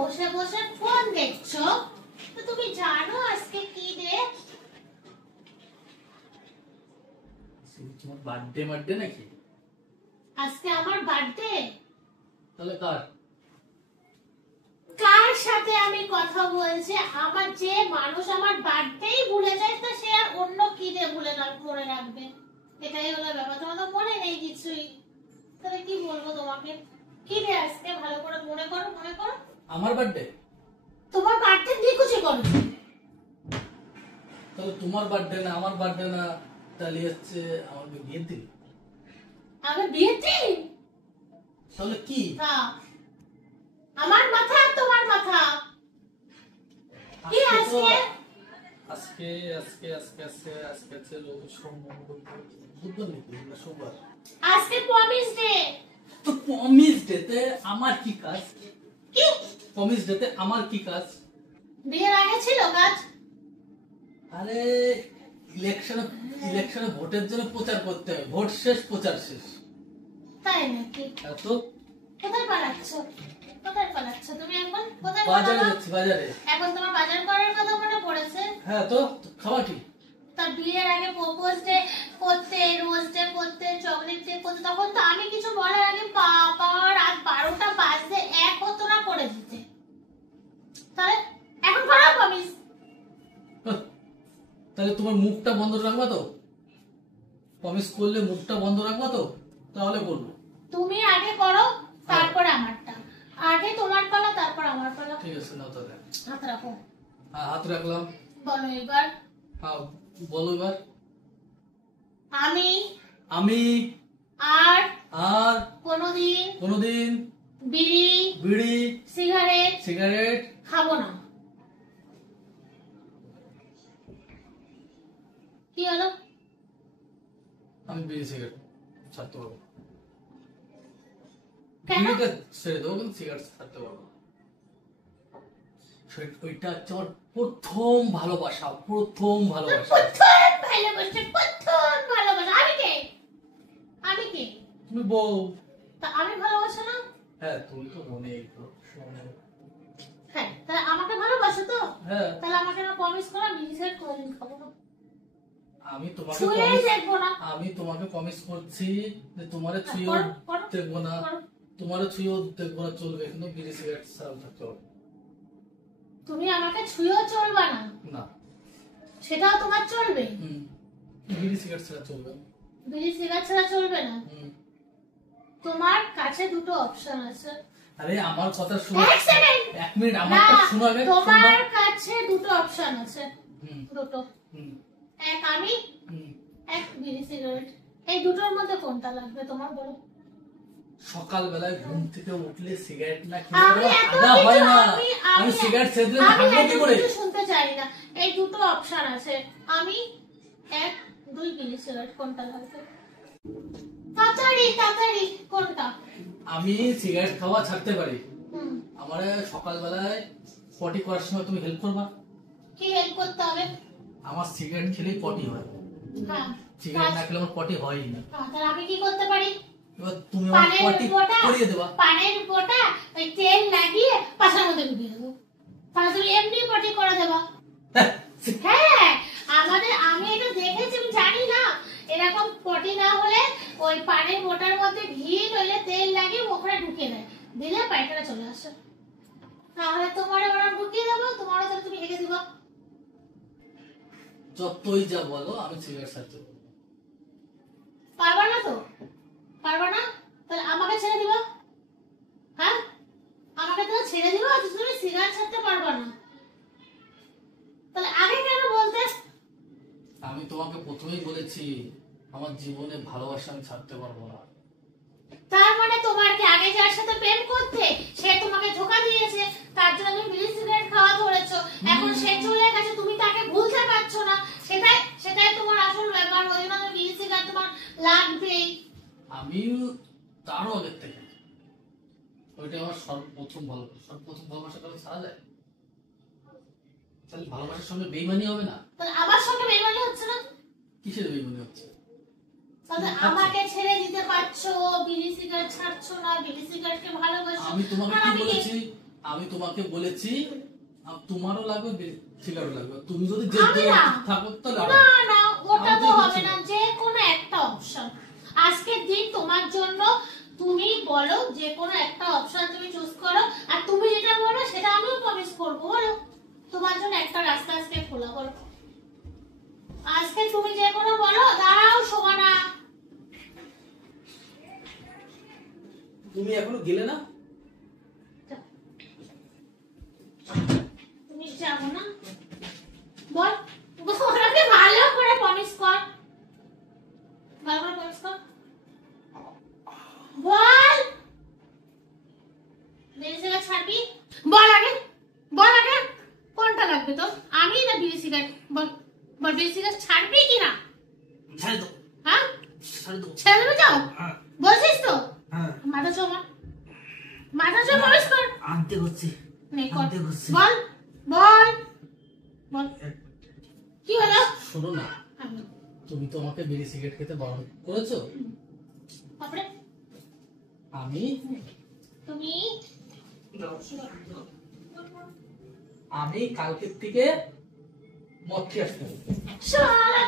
বসে বসে ফোন দেখছো, তো তুমি জানো আজকে কি ডে? তোমার বার্থডে নাকি? আজকে আমার বার্থডে। তাহলে কার কার সাথে আমি কথা বলছি? আমার যে মানুষ আমার বার্থডেই ভুলে যায়, তা সে আর অন্য কি ডে মনে রাখবে? এটাই হলো ব্যাপার। তোমার তো মনে নেই কিছুই, তাহলে কি বলবো তোমাকে? কি ডে আজকে? ভালো করে মনে করো, মনে করো। আমার বার্থডে? তোমার বার্থডে দিয়ে কিছু করো। তাহলে তোমার বার্থডে না আমার বার্থডে না, তাহলে হচ্ছে আমাকে বিয়ের দিন। আমার বিয়ের দিন? তাহলে কি? হ্যাঁ, আমার মাথা আর তোমার মাথা। কি আজকে? আজকে আজকে আজকে আজকে আজকে আছে সোমবার, বুধবার নাকি না সোমবার? আজকে প্রমিস ডে। তো প্রমিস ডেতে আমার কি কাজ? কি প্রমিস ডেতে আমার কি কাজ? বিয়ের আগে ছিল কাজ? আরে ইলেকশনে ভোটের জন্য প্রচার করতে হয়, ভোট শেষ প্রচার শেষ। তাই নাকি? তো কোথায় পালাচ্ছ? কোথায় পালাচ্ছ তুমি এখন? কোথায় বাজারে পালাচ্ছ? যাচ্ছি, বাজারে। এখন তোমার বাজার করার কথা মনে পড়েছে? হ্যাঁ, তো খাওয়া কি? তা বিয়ের আগে প্রপোজ ডে করতে, রোজ ডে করতে, চকলেট ডে করতে, তখন তো আমি কিছু বলার আগে বাবা রাত 12টা বাজতে এক হতো না করে দিতে। তাহলে এখন করো প্রমিস। তাহলে তোমার মুখটা বন্ধ রাখবা তো? প্রমিস করলে মুখটা বন্ধ রাখবা তো? তাহলে বলবো। তুমি আগে করো, তারপর আমারটা। আগে তোমার পালা, তারপর আমার পালা। ঠিক আছে, নাও তাহলে। হাত রাখো। হ্যাঁ, হাত রাখলাম। বলো এবার। হ্যাঁ, বলো এবার। আমি আর আর কোনোদিন বিড়ি সিগারেট খাবো না। কি হলো? আমি বিড়ি সিগারেট ছাড়তে পারবো। কেন? বিড়িটা ছেড়ে দেবো, কিন্তু সিগারেট ছাড়তে পারবো। ওইটা হচ্ছে আমার প্রথম ভালোবাসা, প্রথম ভালোবাসা। প্রথম ভালোবাসা। আমি কে? তুমি বউ। তা আমি ভালোবাসা না? হ্যাঁ, তুমি তো মনে শোনো। হ্যাঁ, তাহলে আমাকে ভালোবাসো তো? হ্যাঁ। তাহলে আমাকে না প্রমিস করো বিড়ি সিগারেট কোনোদিন খাবো না। আমি তোমাকে প্রমিস করছি যে তোমারে ছুঁয়েও দেখবো না, তোমারে ছুঁয়েও দেখবো না, চলবে, কিন্তু বিড়ি সিগারেট ছাড়া থাকতে হবে। তুমি আমাকে ছুঁয়েও চলবা না? না। সেটাও তোমার চলবে? বিড়ি সিগারেট ছাড়া চলবে। বিড়ি সিগারেট ছাড়া চলবে না? তোমার কাছে দুটো অপশন আছে। আরে আমার কথা শুনো, এক সেকেন্ড, এক মিনিট আমারটা শুনো আগে। তোমার কাছে দুটো অপশন আছে, দুটো। এক আমি, এক বিড়ি সিগারেট। এই দুটোর মধ্যে কোনটা লাগবে তোমার, বলো? সকাল বেলায় ঘুম থেকে উঠলে সিগারেট না খেলে আদা হয় না। আমি সিগারেট ছেড়ে দিলে ভাববো কি করে? আমি শুনতে চাই না। এই দুটো অপশন আছে, আমি, এক, দুই, বিড়ি সিগারেট, কোনটা লাগবে? তাড়াতাড়ি তাড়াতাড়ি, কোনটা? আমি সিগারেট খাওয়া ছাড়তে পারি। আমারে সকাল বেলায় পটি করার সময় তুমি হেল্প করবা? কি হেল্প করতে হবে? আমার সিগারেট খেলেই পটি হয়। হ্যাঁ, সিগারেট না খেলে আমার পটি হয়ই না। তাহলে আমি কি করতে পারি? এবার তুমি আমার পটি করিয়ে দেবা। পানের ফোঁটা ওই তেল লাগিয়ে পাশার মধ্যে ঢুকিয়ে দেবো, তাহলে তুমি এমনি পটি করে দেবা। হ্যাঁ, আমি এটা দেখেছি, আমি জানি না। এরকম পটি না হলে ওই পানের ফোঁটার মধ্যে ঘি নইলে তেল লাগিয়ে ওখানে ঢুকিয়ে দেয়, দিলে পায়খানা চলে আসে। তাহলে তোমার ওরা ঢুকিয়ে দেবো, তোমারও তাহলে তুমি হেগে দিবা। যতই যা বলো, আমি সিগারেট ছাড়তে পারবা না তো? পারবা না? তাহলে আমাকে ছেড়ে দিবা। হ্যাঁ, আমাকে তো ছেড়ে দিবা, তুমি সিগারেট ছাড়তে পারবা না। তাহলে আগে কেন বলতে? আমি তোমাকে প্রথমেই বলেছি আমার জীবনে ভালোবাসা আমি ছাড়তে পারবো না। তার মানে তোমার কি আগে যার সাথে প্রেম করতে সে তোমাকে ধোঁকা দিয়েছে, তার জন্য তুমি বিড়ি সিগারেট খাওয়া ধরেছো, এখন সে চলে গেছে, তুমি তাকে ভুলতে পারছো না, সেটাই তোমার আসল ব্যাপার। ওই জন্য বিড়ি সিগারেট তোমার লাগবেই। আমি তারও আগের থেকে ওইটা আমার সর্বপ্রথম ভালোবাসা কারো ছাড়া যায়? তাহলে ভালোবাসার সঙ্গে বেইমানি হবে না? তাহলে আমার সঙ্গে বেইমানি হচ্ছে না? কিসের বেইমানি হচ্ছে? তাহলে আমাকে ছেড়ে দিতে পারছো, বিড়ি সিগারেট ছাড়ছো না, বিড়ি সিগারেটকে ভালোবাসো। আমি তোমাকে কি বলেছি? আমি তোমাকে বলেছি তোমারও লাগবে সিগারেট লাগবে, তুমি যদি যে আমি না। থাকো তাহলে না না ওটা আমি তো তো হবে বলছি না, না। যে কোনো একটা অপশন আজকের দিন তোমার জন্য, তুমি বলো যে কোনো একটা অপশন তুমি চুজ করো, আর তুমি যেটা বলো সেটা আমিও প্রমিস করবো। বলো তোমার জন্য একটা রাস্তা আজকে খোলা, বলো আজকে তুমি যে কোনো বলো। দাঁড়াও শোভানা, তুমি এখনো গেলে না? তুমি যাবো না, বল ওনাকে ভালো করে প্রমিস কর, ভালো করে প্রমিস কর, বল বিড়ি সিগারেট ছাড়বি? বল আগে, বল আগে কোনটা লাগবে তো, আমি না বিড়ি সিগারেট? বল বল বিড়ি সিগারেট ছাড়বি কি না? ছেড়ে দাও, হ্যাঁ ছেড়ে দাও। ছেড়ে দেবে যাও, হ্যাঁ বলছিস তো? হ্যাঁ, মাথা চোমা, মাথা চোমা প্রমিস কর। আনতে হচ্ছে। নে কর, আনতে হচ্ছে। বল বল বল কি হলো? শোনো না, তুমি তো আমাকে বিড়ি সিগারেট খেতে বারণ করেছো। তারপরে আমি তুমি আমি কালকের থেকে মদ খেয়ে আসতে হবে। শালা